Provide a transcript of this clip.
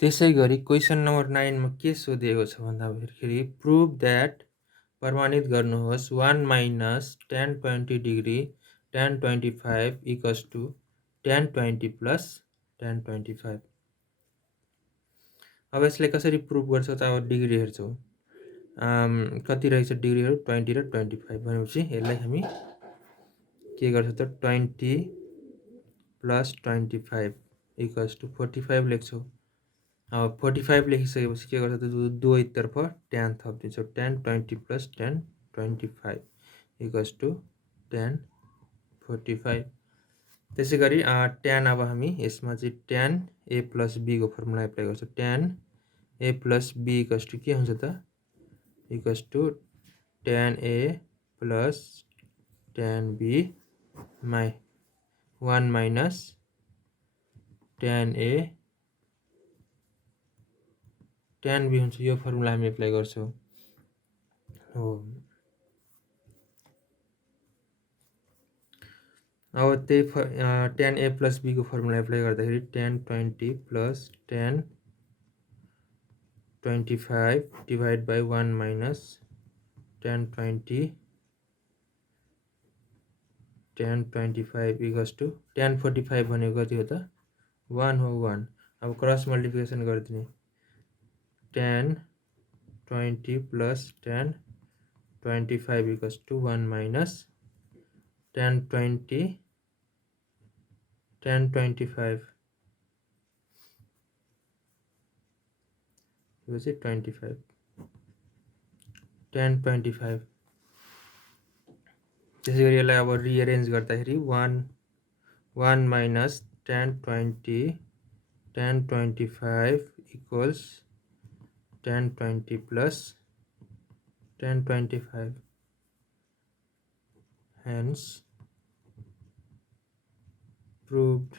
त्यसैगरी question number 9 मा के सोधिएको छ भन्दाखेरि प्रुभ दैट प्रमाणित गर्नुहोस् 1 minus tan 20 degree tan 25 equals to tan 20 plus tan 25। अब यसलाई कसरी प्रुभ गर्छौ त अब डिग्री हेर्छौ कति रहेछ डिग्रीहरु 20 र 25 भनेपछि यसलाई हामी के गर्छौ त 20 plus 25 equals to 45 लेख्छौ। अब 45 लेखिसकेपछि के गर्छौ त दुवैतर्फ tan थपिदिन्छौ tan 20 plus tan 25 equals to tan 45। त्यसैगरी tan अब हामी यसमा चाहिँ tan a plus b को फर्मुला एप्लाई गर्छौ tan a plus b equals to के हुन्छ त equals to tan a plus tan b 1 minus tan a tan b हुन्छ यो फर्मुला हामी एप्लाई गर्छौ हो। अब त्यही tan a plus b को फर्मुला एप्लाई गर्दाखेरि tan 20 plus tan 25 divided by 1 minus tan 20 tan 25 equals to tan 45 भनेको कति हो त 1 हो 1। अब cross multiplication गर्दिने tan 20 plus tan 25 equals to 1 minus tan 20 tan 25 यो चाहिँ 25 tan 25। त्यसैगरी यसलाई अब रिअरेन्ज गर्दाखेरि 1 minus tan 20 tan 25 equals tan 20 plus tan 25। Hence proved